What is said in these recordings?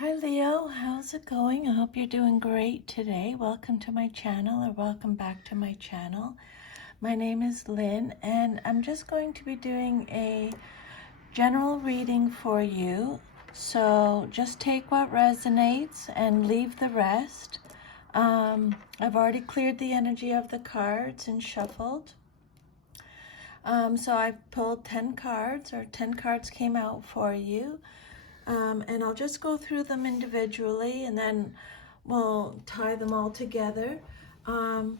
Hi Leo, how's it going? I hope you're doing great today. Welcome to my channel, or welcome back to my channel. My name is Lynn, and I'm just going to be doing a general reading for you. So just take what resonates and leave the rest. I've already cleared the energy of the cards and shuffled. So I pulled 10 cards, or 10 cards came out for you. And I'll just go through them individually, and then we'll tie them all together. And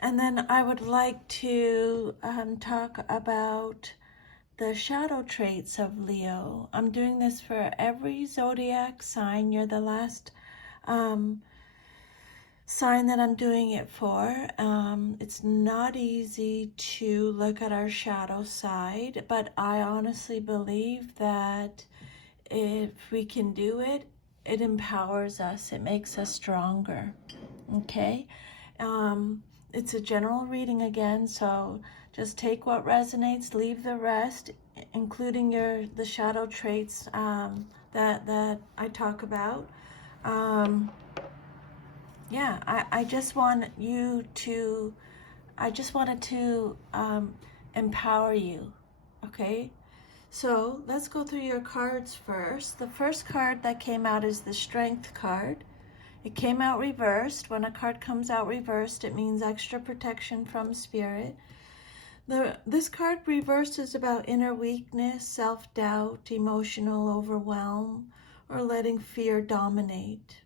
then I would like to talk about the shadow traits of Leo. I'm doing this for every zodiac sign. You're the last sign that I'm doing it for. It's not easy to look at our shadow side, but I honestly believe that if we can do it, it empowers us. It makes us stronger. Okay? It's a general reading again, so just take what resonates, leave the rest, including the shadow traits that I talk about. Yeah, I just want you to, I just wanted to empower you. Okay? So let's go through your cards first. The first card that came out is the Strength card. It came out reversed. When a card comes out reversed, it means extra protection from spirit. This card reversed is about inner weakness, self-doubt, emotional overwhelm, or letting fear dominate.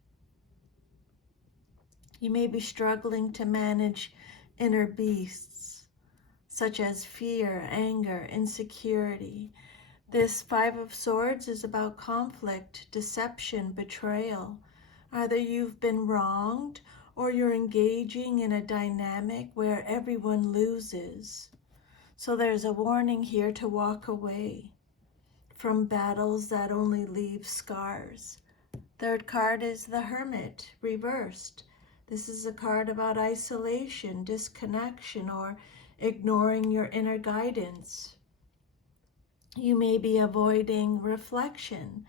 You may be struggling to manage inner beasts, such as fear, anger, insecurity. This Five of Swords is about conflict, deception, betrayal. Either you've been wronged or you're engaging in a dynamic where everyone loses. So there's a warning here to walk away from battles that only leave scars. Third card is the Hermit, reversed. This is a card about isolation, disconnection, or ignoring your inner guidance. You may be avoiding reflection,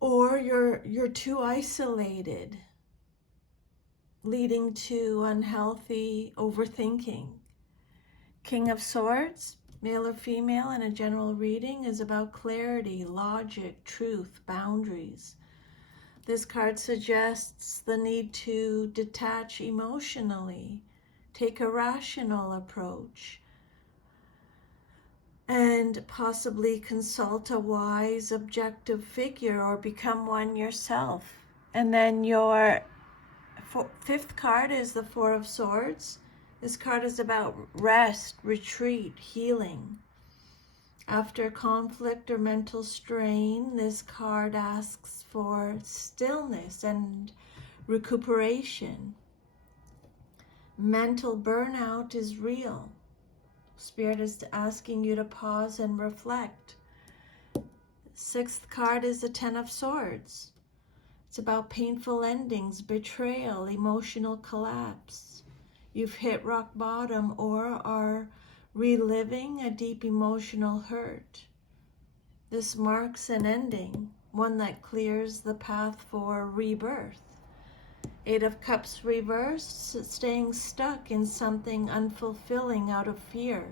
or you're too isolated, leading to unhealthy overthinking. King of Swords, male or female, in a general reading is about clarity, logic, truth, boundaries. This card suggests the need to detach emotionally, take a rational approach, and possibly consult a wise, objective figure or become one yourself. And then your fifth card is the Four of Swords. This card is about rest, retreat, healing. After conflict or mental strain, this card asks for stillness and recuperation. Mental burnout is real. Spirit is asking you to pause and reflect. Sixth card is the Ten of Swords. It's about painful endings, betrayal, emotional collapse. You've hit rock bottom or are reliving a deep emotional hurt. This marks an ending, one that clears the path for rebirth. Eight of Cups reversed, staying stuck in something unfulfilling out of fear.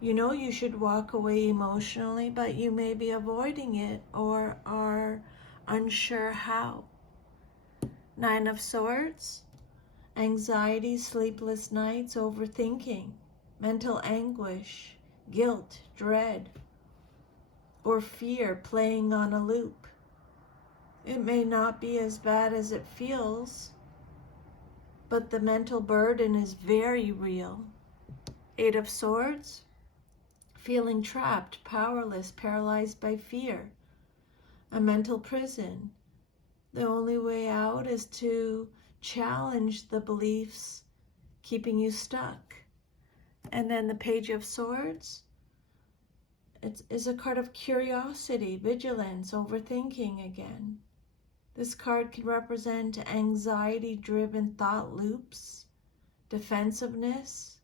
You know you should walk away emotionally, but you may be avoiding it or are unsure how. Nine of Swords, anxiety, sleepless nights, overthinking, mental anguish, guilt, dread, or fear playing on a loop. It may not be as bad as it feels, but the mental burden is very real. Eight of Swords, feeling trapped, powerless, paralyzed by fear, a mental prison. The only way out is to challenge the beliefs keeping you stuck. And then the Page of Swords, it is a card of curiosity, vigilance, overthinking again. This card can represent anxiety-driven thought loops, defensiveness,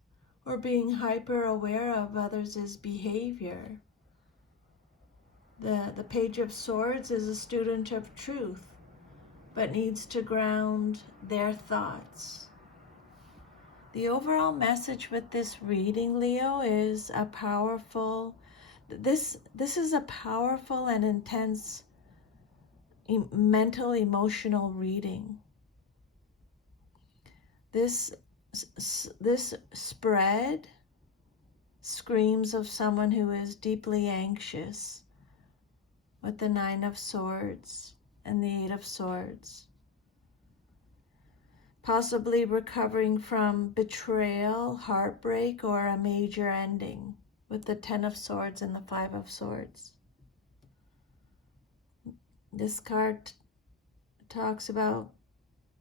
or being hyper aware of others' behavior. The Page of Swords is a student of truth, but needs to ground their thoughts. The overall message with this reading, Leo, is a powerful, this is a powerful and intense mental, emotional reading. This spread screams of someone who is deeply anxious with the Nine of Swords and the Eight of Swords. Possibly recovering from betrayal, heartbreak, or a major ending with the Ten of Swords and the Five of Swords. This card talks about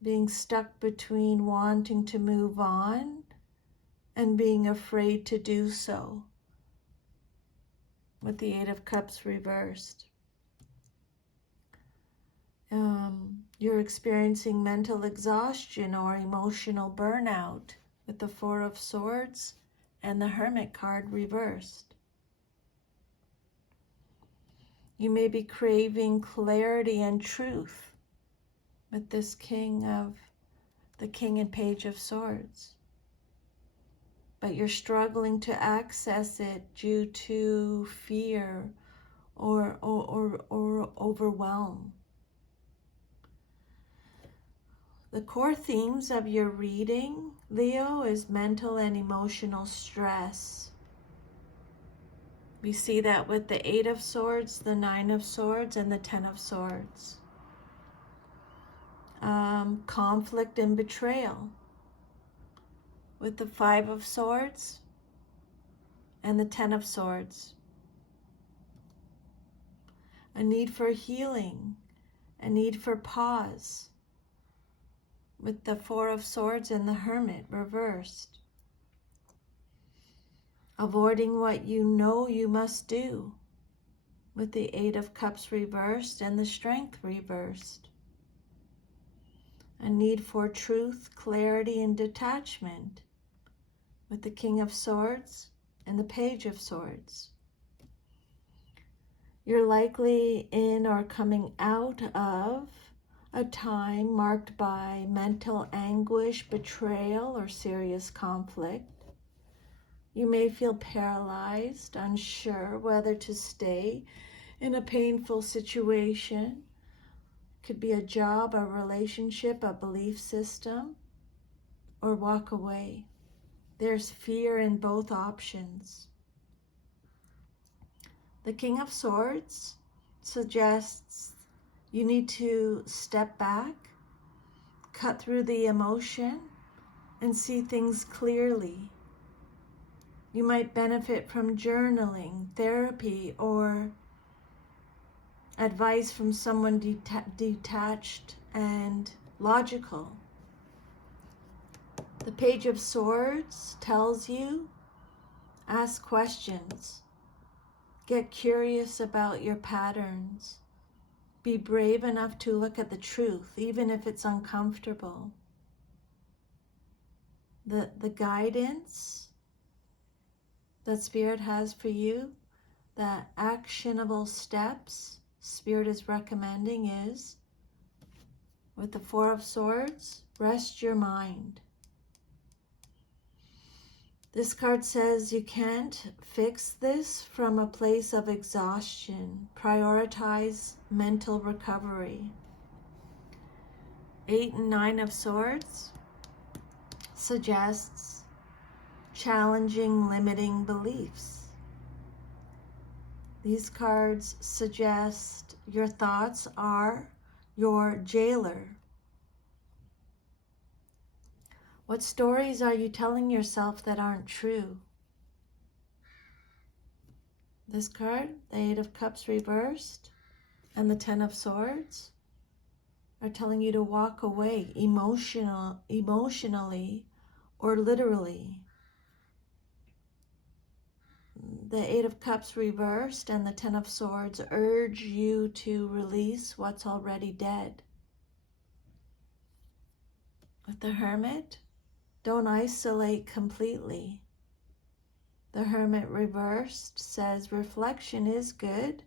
being stuck between wanting to move on and being afraid to do so with the Eight of Cups reversed. You're experiencing mental exhaustion or emotional burnout with the Four of Swords and the Hermit card reversed. You may be craving clarity and truth with this King and Page of Swords. But you're struggling to access it due to fear or overwhelm. The core themes of your reading, Leo, is mental and emotional stress. We see that with the Eight of Swords, the Nine of Swords, and the Ten of Swords. Conflict and betrayal with the Five of Swords and the Ten of Swords. A need for healing, a need for pause with the Four of Swords and the Hermit reversed. Avoiding what you know you must do with the Eight of Cups reversed and the Strength reversed. A need for truth, clarity, and detachment with the King of Swords and the Page of Swords. You're likely in or coming out of a time marked by mental anguish, betrayal, or serious conflict. You may feel paralyzed, unsure whether to stay in a painful situation. Could be a job, a relationship, a belief system, or walk away. There's fear in both options. The King of Swords suggests you need to step back, cut through the emotion, and see things clearly. You might benefit from journaling, therapy, or advice from someone detached and logical. The Page of Swords tells you, ask questions, get curious about your patterns, be brave enough to look at the truth, even if it's uncomfortable. The guidance that Spirit has for you, the actionable steps Spirit is recommending is, with the Four of Swords, rest your mind. This card says you can't fix this from a place of exhaustion. Prioritize mental recovery. Eight and Nine of Swords suggests challenging limiting beliefs. These cards suggest your thoughts are your jailer. What stories are you telling yourself that aren't true? This card, the Eight of Cups reversed and the Ten of Swords, are telling you to walk away emotionally or literally. The Eight of Cups reversed and the Ten of Swords urge you to release what's already dead. With the Hermit, don't isolate completely. The Hermit reversed says reflection is good,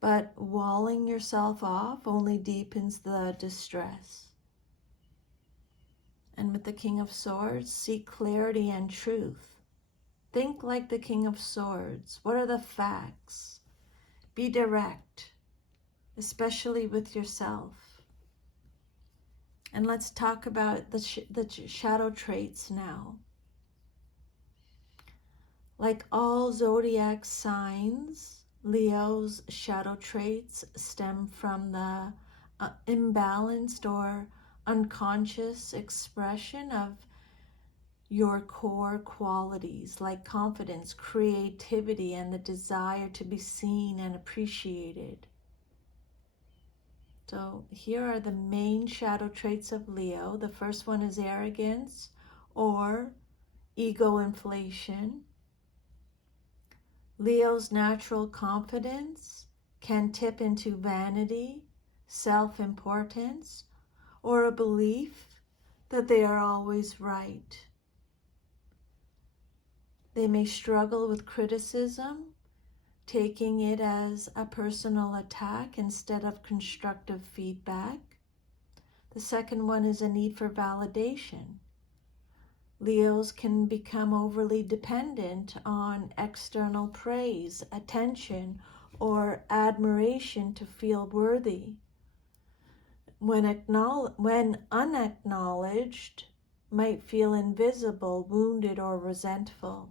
but walling yourself off only deepens the distress. And with the King of Swords, seek clarity and truth. Think like the King of Swords. What are the facts? Be direct, especially with yourself. And let's talk about the shadow traits now. Like all zodiac signs, Leo's shadow traits stem from the imbalanced or unconscious expression of your core qualities like confidence, creativity, and the desire to be seen and appreciated. So here are the main shadow traits of Leo. The first one is arrogance or ego inflation. Leo's natural confidence can tip into vanity, self-importance, or a belief that they are always right. They may struggle with criticism, taking it as a personal attack instead of constructive feedback. The second one is a need for validation. Leos can become overly dependent on external praise, attention, or admiration to feel worthy. When unacknowledged, might feel invisible, wounded, or resentful.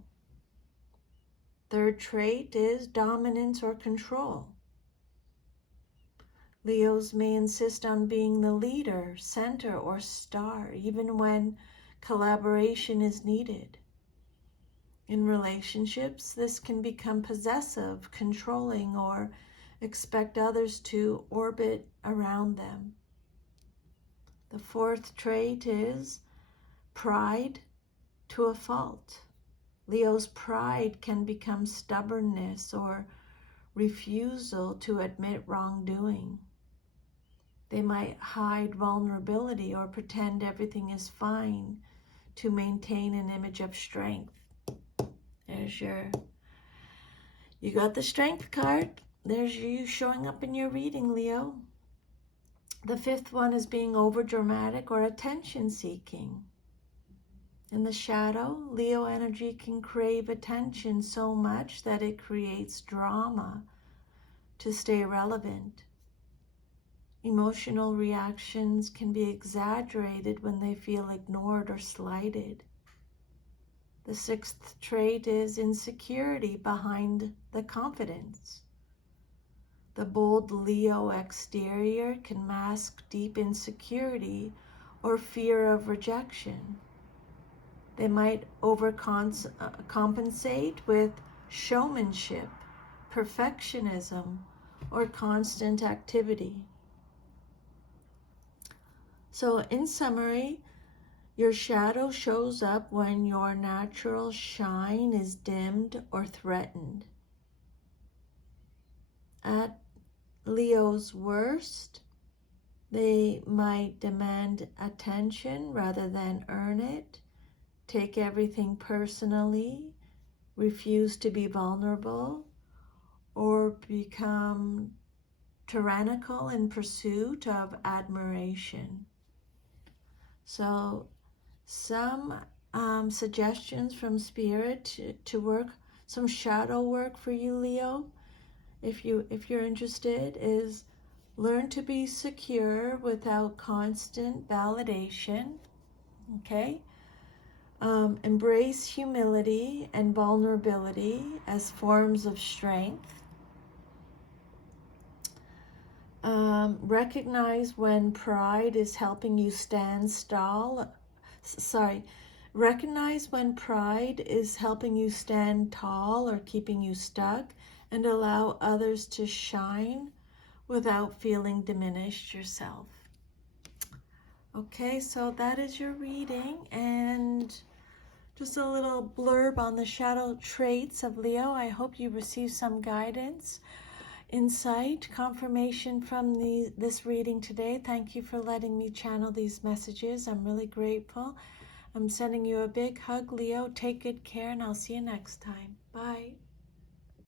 Third trait is dominance or control. Leos may insist on being the leader, center, or star, even when collaboration is needed. In relationships, this can become possessive, controlling, or expect others to orbit around them. The fourth trait is pride to a fault. Leo's pride can become stubbornness or refusal to admit wrongdoing. They might hide vulnerability or pretend everything is fine to maintain an image of strength. There's you got the strength card. There's you showing up in your reading, Leo. The fifth one is being overdramatic or attention seeking. In the shadow, Leo energy can crave attention so much that it creates drama to stay relevant. Emotional reactions can be exaggerated when they feel ignored or slighted. The sixth trait is insecurity behind the confidence. The bold Leo exterior can mask deep insecurity or fear of rejection. They might overcompensate with showmanship, perfectionism, or constant activity. So in summary, your shadow shows up when your natural shine is dimmed or threatened. At Leo's worst, they might demand attention rather than earn it, take everything personally, refuse to be vulnerable, or become tyrannical in pursuit of admiration. So some suggestions from Spirit to work some shadow work for you, Leo, if you're interested, is learn to be secure without constant validation. Okay. Embrace humility and vulnerability as forms of strength. Recognize when pride is helping you Recognize when pride is helping you stand tall or keeping you stuck, and allow others to shine without feeling diminished yourself. Okay, so that is your reading, and just a little blurb on the shadow traits of Leo. I hope you receive some guidance, insight, confirmation from this reading today. Thank you for letting me channel these messages. I'm really grateful. I'm sending you a big hug, Leo. Take good care, and I'll see you next time. Bye.